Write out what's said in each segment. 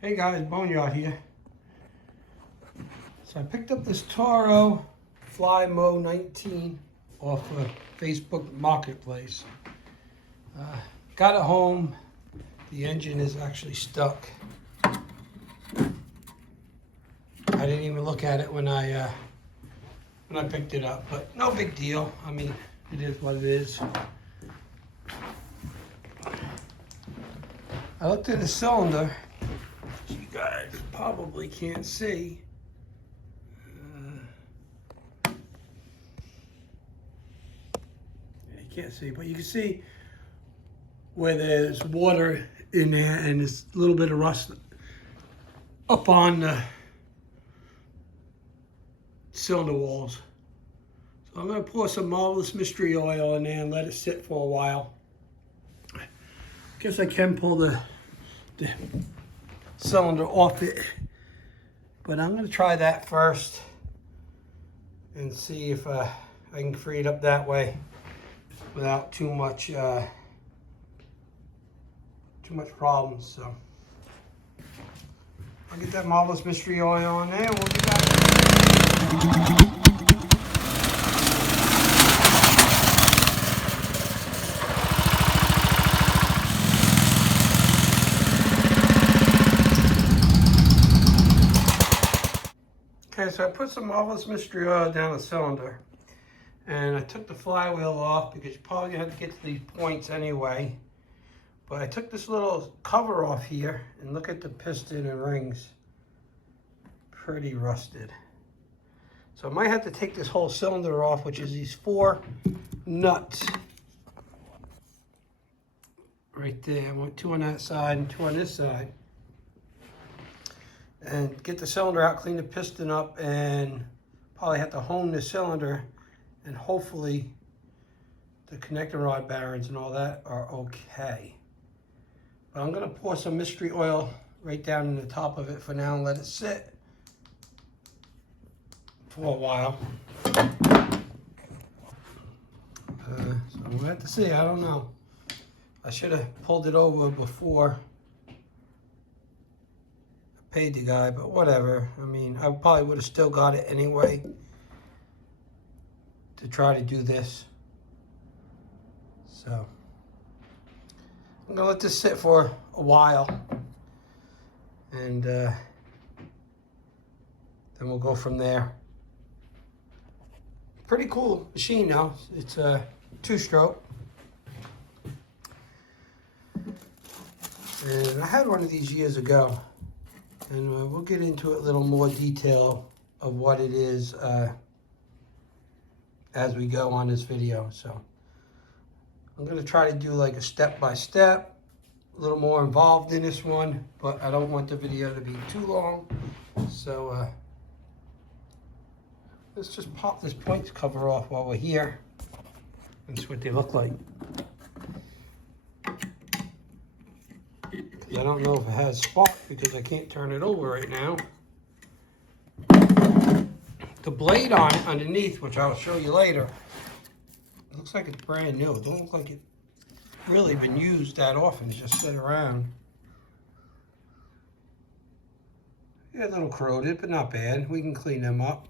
Hey guys, Boneyard here. So I picked up this Toro Flymo 19 off of Facebook Marketplace. Got it home. The engine is actually stuck. I didn't even look at it when I picked it up, but no big deal. I mean, it is what it is. I looked at the cylinder. You guys probably can't see. You can't see, but you can see where there's water in there and there's a little bit of rust up on the cylinder walls. So I'm going to pour some Marvelous Mystery Oil in there and let it sit for a while. Guess I can pull the cylinder off it, but I'm going to try that first and see if I can free it up that way without too much problems. So I'll get that Marvelous Mystery Oil on there and we'll be back. Okay, so I put some Marvelous Mystery Oil down the cylinder, and I took the flywheel off because you probably have to get to these points anyway. But I took this little cover off here, and look at the piston and rings. Pretty rusted. So I might have to take this whole cylinder off, which is these 4 nuts. Right there, I want 2 on that side and 2 on this side. And get the cylinder out, clean the piston up, and probably have to hone the cylinder, and hopefully the connector rod bearings and all that are okay. But I'm gonna pour some mystery oil right down in the top of it for now and let it sit for a while. So I'm gonna have to see, I don't know. I should have pulled it over before paid the guy, but whatever. I mean, I probably would have still got it anyway to try to do this. So I'm gonna let this sit for a while, and then we'll go from there. Pretty cool machine now. It's a 2-stroke. And I had one of these years ago. And we'll get into a little more detail of what it is as we go on this video. So I'm going to try to do like a step-by-step, a little more involved in this one, but I don't want the video to be too long. So let's just pop this points cover off while we're here. That's what they look like. I don't know if it has spark because I can't turn it over right now. The blade on it underneath, which I'll show you later, it looks like it's brand new. It don't look like it's really been used that often. It's just sit around. Yeah, a little corroded, but not bad. We can clean them up.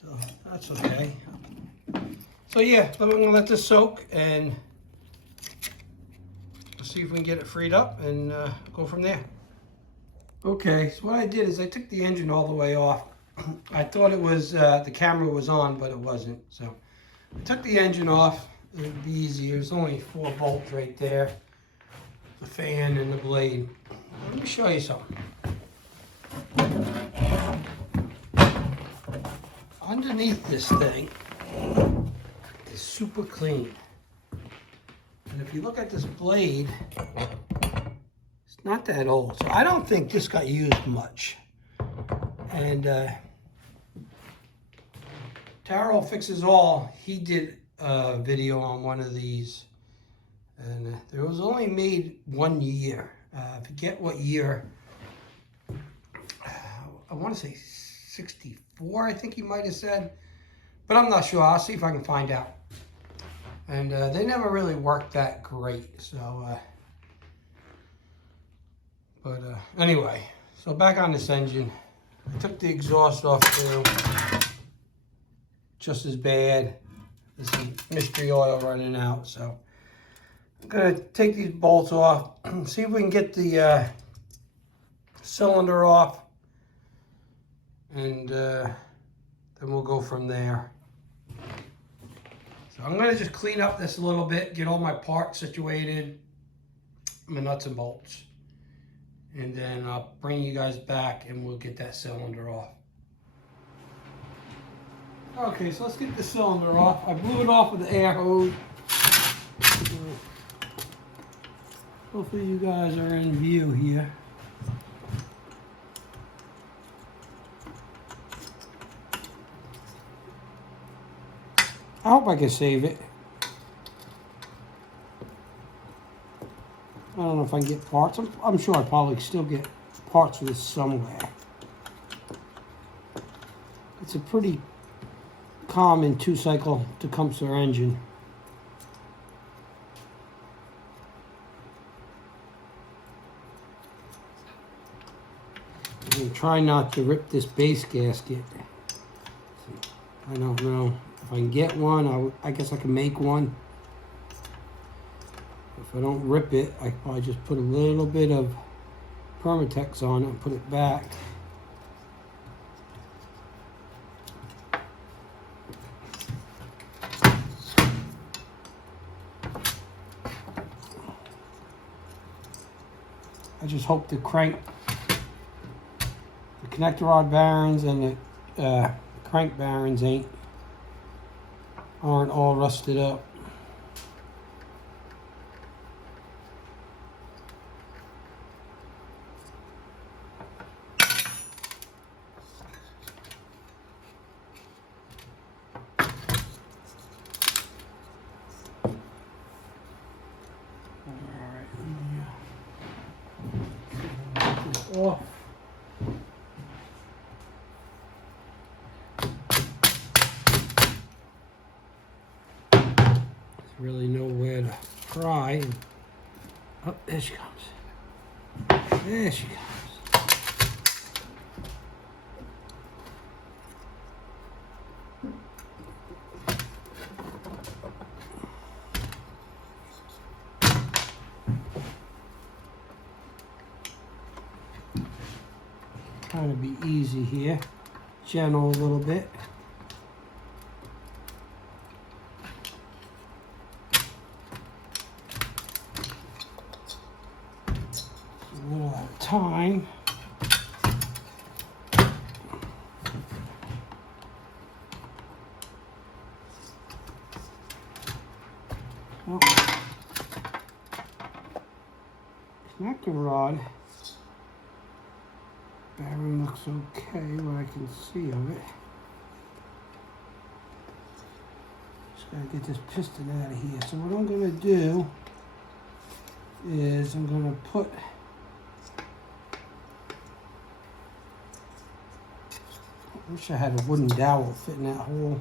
So that's okay. So yeah, I'm gonna let this soak and see if we can get it freed up and go from there. Okay, so what I did is I took the engine all the way off. I thought it was, the camera was on, but it wasn't. So I took the engine off. It would be easier. There's only 4 bolts right there. The fan and the blade. Let me show you something. Underneath this thing is super clean. And if you look at this blade, it's not that old. So I don't think this got used much. And Toro Fixes All, he did a video on one of these. And it was only made 1 year. I forget what year. I want to say 64, I think he might have said. But I'm not sure. I'll see if I can find out. And they never really worked that great. So But anyway, so back on this engine. I took the exhaust off too. Just as bad. There's some mystery oil running out, so I'm gonna take these bolts off and see if we can get the cylinder off, and then we'll go from there. So I'm gonna just clean up this a little bit, get all my parts situated, my nuts and bolts, and then I'll bring you guys back and we'll get that cylinder off. Okay, so let's get the cylinder off. I blew it off with the air hose. Hopefully you guys are in view here. I hope I can save it. I don't know if I can get parts. I'm sure I probably still get parts for this somewhere. It's a pretty common 2-cycle Tecumseh engine. I'm going to try not to rip this base gasket. I don't know if I can get one. I guess I can make one. If I don't rip it, I probably just put a little bit of Permatex on it and put it back. I just hope the crank, the connector rod bearings and the crank bearings aren't all rusted up. Off. There's really nowhere to pry. Oh, there she comes. There she comes. Trying to be easy here, gentle a little bit. A little at a time. Well, connector rod bearing looks okay, what I can see of it. Just gotta get this piston out of here. So what I'm gonna do is I'm gonna put I wish I had a wooden dowel fitting that hole.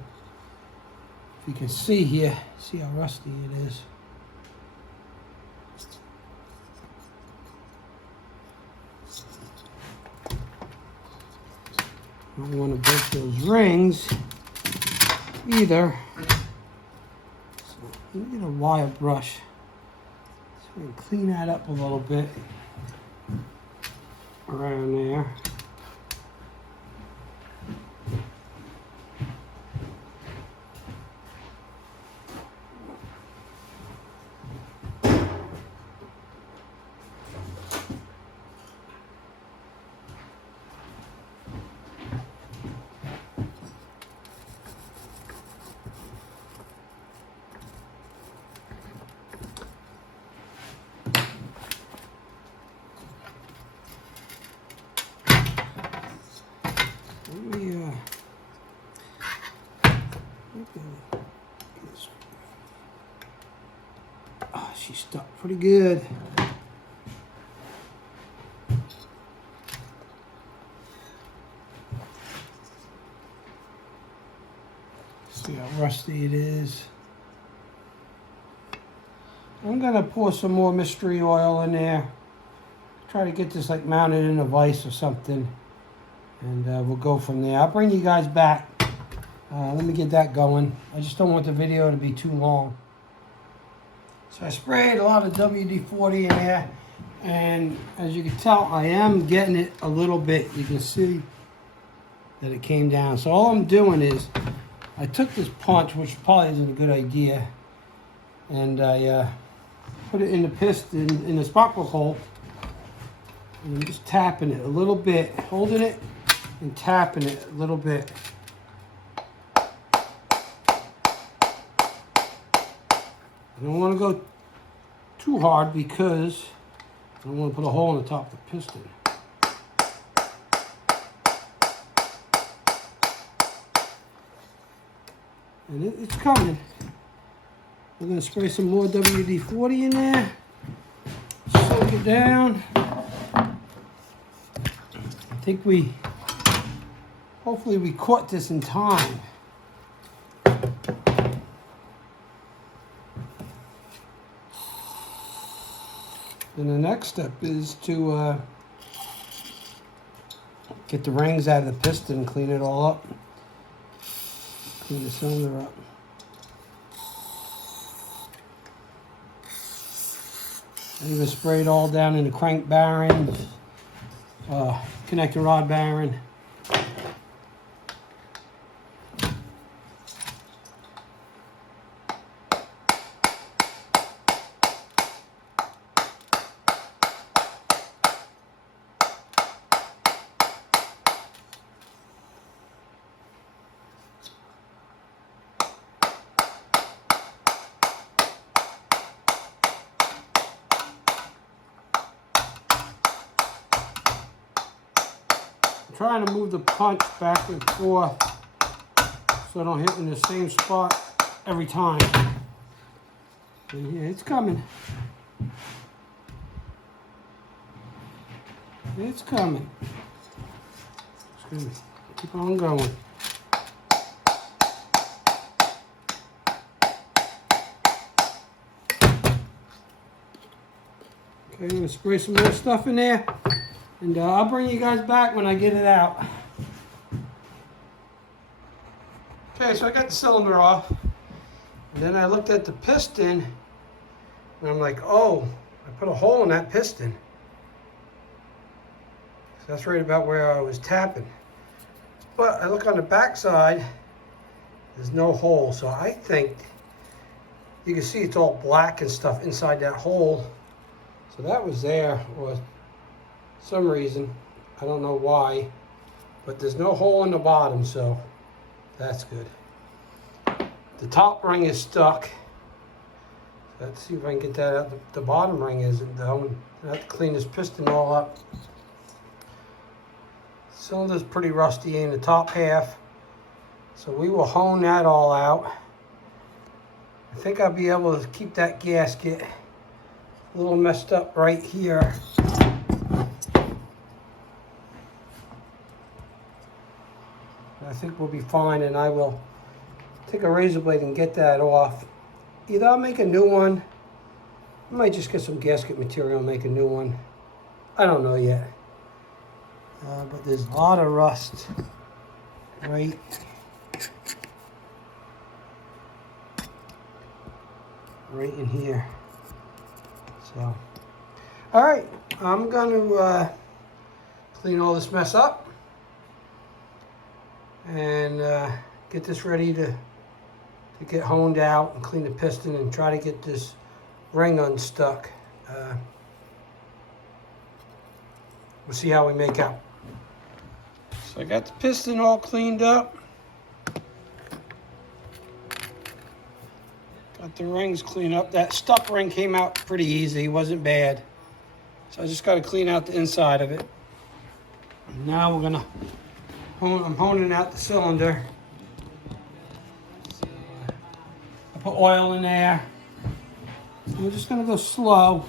If you can see here, see how rusty it is. I don't want to break those rings either. So I'm going to get a wire brush. So we can clean that up a little bit around there. Oh, she's stuck pretty good. See how rusty it is. I'm gonna pour some more mystery oil in there. try to get this like mounted in a vise or something, and we'll go from there. I'll bring you guys back. Let me get that going. I just don't want the video to be too long. So I sprayed a lot of WD-40 in there, and as you can tell, I am getting it a little bit. You can see that it came down. So all I'm doing is I took this punch, which probably isn't a good idea, and I put it in the piston, in the spark plug hole, and I'm just tapping it a little bit, holding it and tapping it a little bit. I don't want to go too hard because I don't want to put a hole in the top of the piston. And it's coming. We're going to spray some more WD-40 in there. Soak it down. I think hopefully we caught this in time. And the next step is to get the rings out of the piston, clean it all up, clean the cylinder up. I even sprayed all down in the crank bearing, connector rod bearing. Trying to move the punch back and forth so I don't hit in the same spot every time. And yeah, it's coming. It's coming. It's gonna keep on going. Okay, I'm gonna spray some more stuff in there. And I'll bring you guys back when I get it out. Okay, so I got the cylinder off. And then I looked at the piston. And I'm like, oh, I put a hole in that piston. So that's right about where I was tapping. But I look on the back side. There's no hole. So I think you can see it's all black and stuff inside that hole. So that was there. Or some reason, I don't know why, but there's no hole in the bottom, so that's good. The top ring is stuck. Let's see if I can get that out. The bottom ring isn't though. I have to clean this piston all up. Cylinder's pretty rusty in the top half, so we will hone that all out. I think I'll be able to keep that gasket a little messed up right here. I think we'll be fine, and I will take a razor blade and get that off. Either I'll make a new one, I might just get some gasket material and make a new one. I don't know yet. But there's a lot of rust right in here. So, all right, I'm going to clean all this mess up and get this ready to get honed out and clean the piston and try to get this ring unstuck. We'll see how we make out. So I got the piston all cleaned up. Got the rings cleaned up. That stuck ring came out pretty easy, wasn't bad. So I just got to clean out the inside of it. And now we're gonna I'm honing out the cylinder. So I put oil in there. So we're just gonna go slow.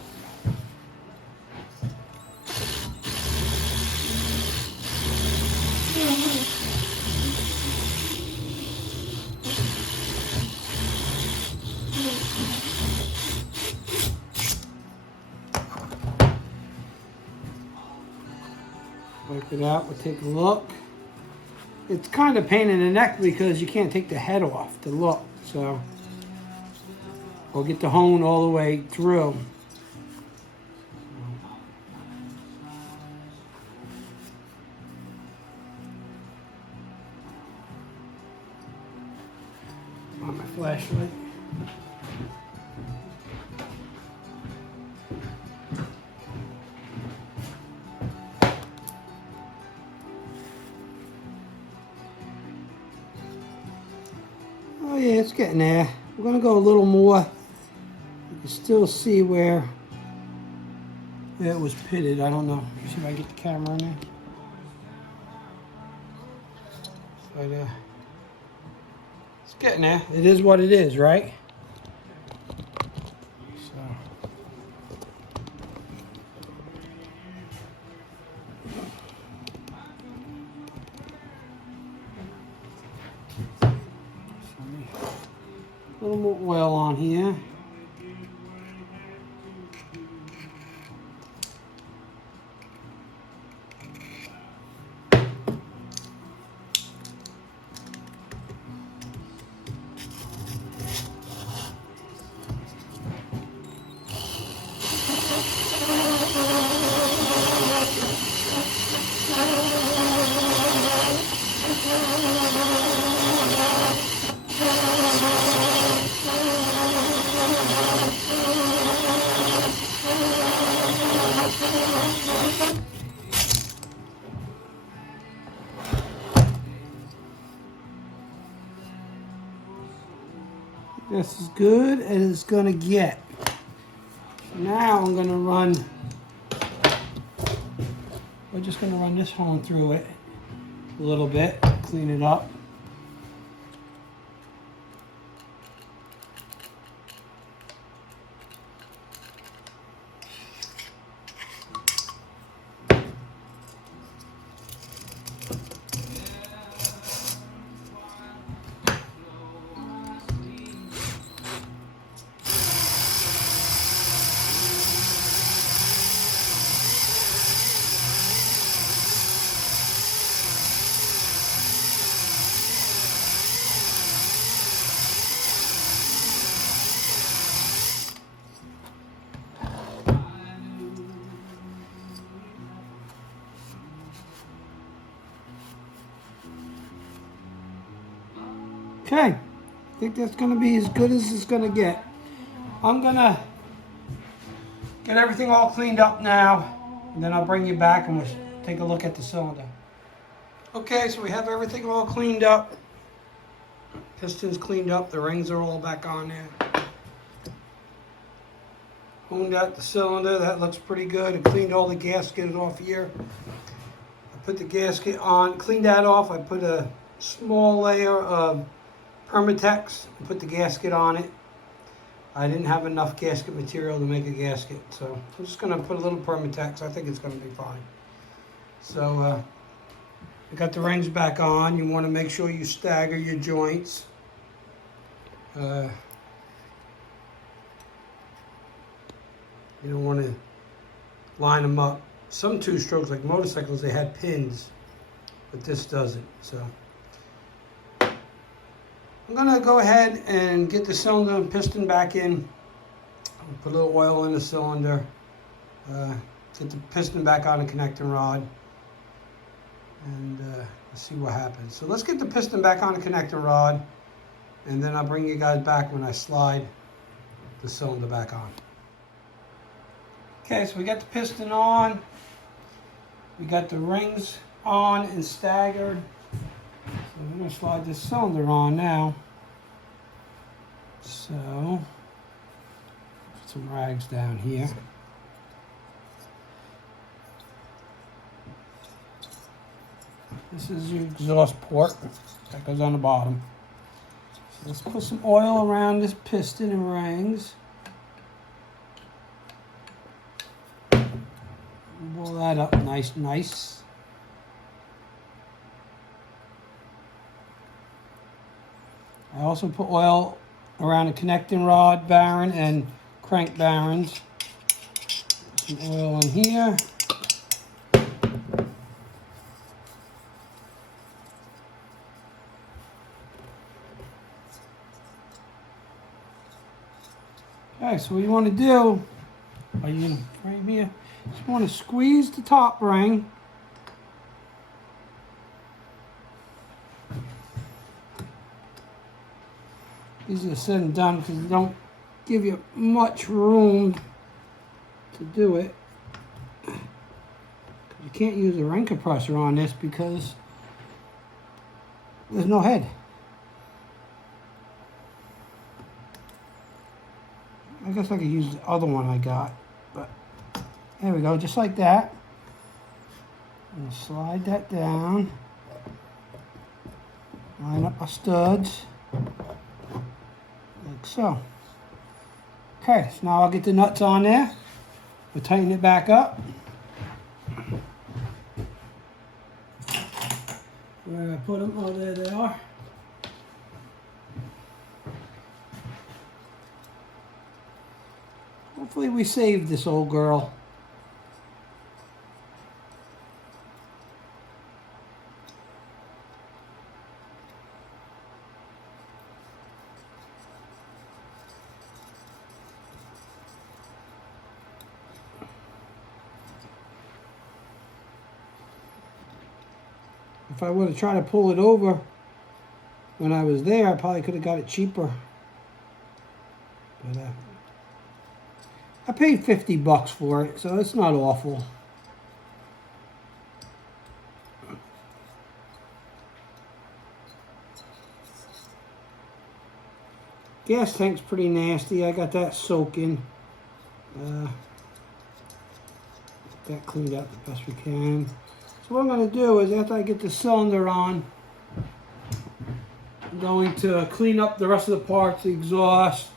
Wipe it out, we'll take a look. It's kind of pain in the neck because you can't take the head off to look, so we'll get the hone all the way through. On my flashlight. Oh yeah, it's getting there. We're gonna go a little more. You can still see where it was pitted. I don't know. See if I can get the camera in there. But it's getting there. It is what it is, right? A little more oil on here. That's as good as it's gonna get. Now I'm gonna run, we're just gonna run this hone through it a little bit, clean it up. Okay, I think that's gonna be as good as it's gonna get. I'm gonna get everything all cleaned up now, and then I'll bring you back and we'll take a look at the cylinder. Okay, so we have everything all cleaned up. Piston's cleaned up, the rings are all back on there. Honed out the cylinder, that looks pretty good. I cleaned all the gasket off here. I put the gasket on, cleaned that off. I put a small layer of Permatex, put the gasket on it. I didn't have enough gasket material to make a gasket, so I'm just gonna put a little Permatex. I think it's gonna be fine. So I got the rings back on. You wanna make sure you stagger your joints. You don't want to line them up. Some two-strokes, like motorcycles, they had pins, but this doesn't. So I'm gonna go ahead and get the cylinder and piston back in. I'll put a little oil in the cylinder. Get the piston back on the connecting rod, and let's see what happens. So let's get the piston back on the connecting rod, and then I'll bring you guys back when I slide the cylinder back on. Okay, so we got the piston on. We got the rings on and staggered. So we're going to slide this cylinder on now. So, put some rags down here. This is your exhaust port that goes on the bottom. So let's put some oil around this piston and rings. Roll that up nice. I also put oil around the connecting rod bearing and crank bearings. Some oil in here. Okay, so what you want to do, are you right here? Just want to squeeze the top ring. Easier said than done because they don't give you much room to do it. You can't use a ring compressor on this because there's no head. I guess I could use the other one I got, but there we go, just like that. And slide that down. Line up our studs, like so. Okay, so now I'll get the nuts on there. We'll tighten it back up. Where I put them? Oh, there they are. Hopefully we saved this old girl. If I would have tried to pull it over when I was there, I probably could have got it cheaper. But I paid $50 for it, so it's not awful. Gas tank's pretty nasty. I got that soaking. That cleaned out the best we can. So what I'm going to do is, after I get the cylinder on, I'm going to clean up the rest of the parts, the exhaust,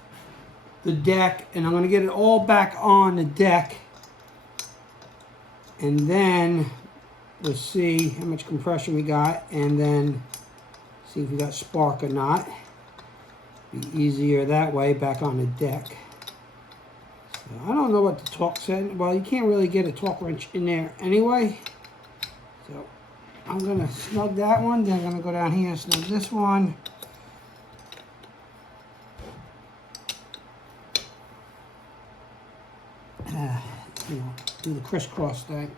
the deck, and I'm going to get it all back on the deck. And then we'll see how much compression we got, and then see if we got spark or not. Be easier that way, back on the deck. So I don't know what the torque said. Well, you can't really get a torque wrench in there anyway. So I'm going to snug that one, then I'm going to go down here and snug this one. You know, do the crisscross thing.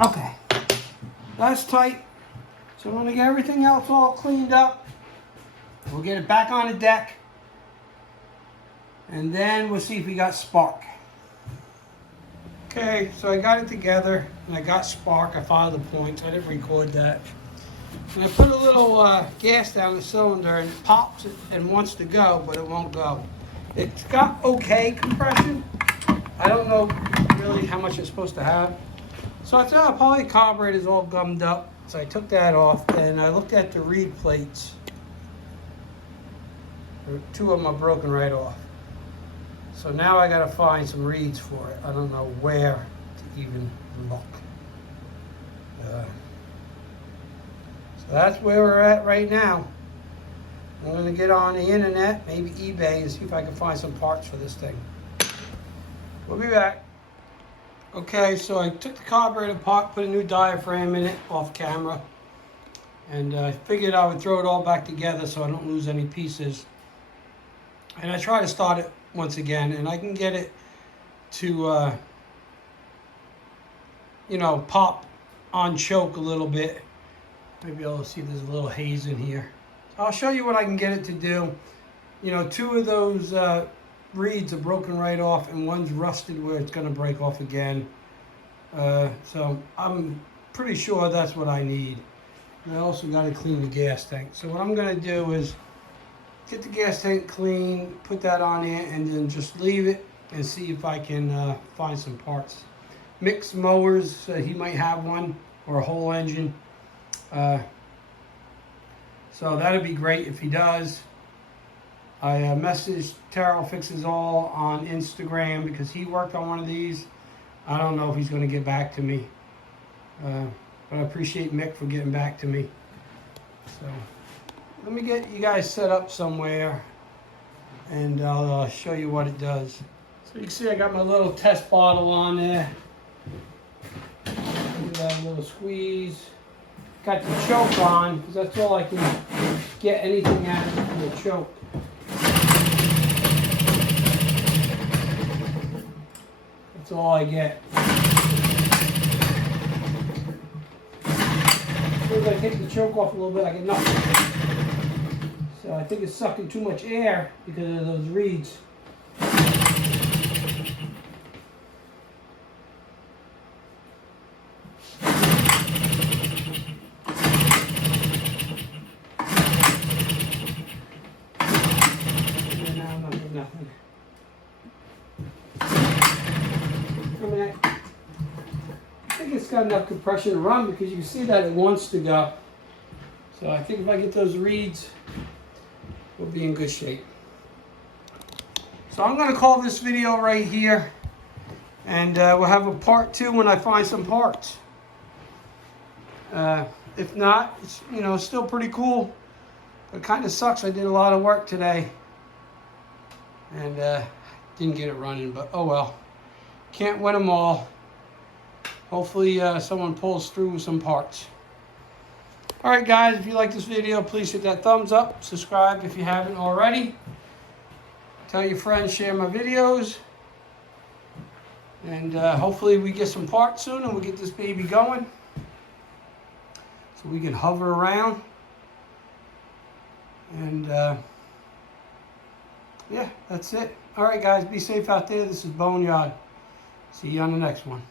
Okay, that's tight. So I'm going to get everything else all cleaned up. We'll get it back on the deck. And then we'll see if we got spark. Okay, so I got it together and I got spark. I followed the points. I didn't record that. And I put a little gas down the cylinder and it pops it and wants to go, but it won't go. It's got okay compression. I don't know really how much it's supposed to have. So I thought probably the carburetor is all gummed up. So I took that off and I looked at the reed plates. Two of them are broken right off. So now I gotta find some reeds for it. I don't know where to even look. So that's where we're at right now. I'm gonna get on the internet, maybe eBay, and see if I can find some parts for this thing. We'll be back. Okay, so I took the carburetor apart, put a new diaphragm in it off camera, and I figured I would throw it all back together so I don't lose any pieces. And I try to start it once again, and I can get it to you know, pop on choke a little bit. Maybe you'll see there's a little haze in here. I'll show you what I can get it to do. You know, 2 of those reeds are broken right off, and one's rusted where it's going to break off again. So I'm pretty sure that's what I need. And I also got to clean the gas tank. So what I'm going to do is get the gas tank clean, put that on there, and then just leave it and see if I can find some parts. Mixed mowers, he might have one, or a whole engine. So that'd be great if he does. I messaged Toro Fixes All on Instagram because he worked on one of these. I don't know if he's going to get back to me. But I appreciate Mick for getting back to me. So let me get you guys set up somewhere and I'll show you what it does. So you can see I got my little test bottle on there. Give that a little squeeze. Got the choke on because that's all I can get anything out of from the choke. That's all I get. As soon as I take the choke off a little bit, I get nothing. So I think it's sucking too much air because of those reeds. Nothing. I mean, I think it's got enough compression to run because you can see that it wants to go. So I think if I get those reeds, we'll be in good shape. So I'm going to call this video right here, and we'll have a part 2 when I find some parts. If not, it's, you know, still pretty cool. But it kind of sucks. I did a lot of work today and didn't get it running, but oh well. Can't win them all. Hopefully someone pulls through some parts. Alright guys, if you like this video, please hit that thumbs up. Subscribe if you haven't already. Tell your friends, share my videos. And hopefully we get some parts soon and we get this baby going. So we can hover around. And yeah, that's it. Alright guys, be safe out there. This is Boneyard. See you on the next one.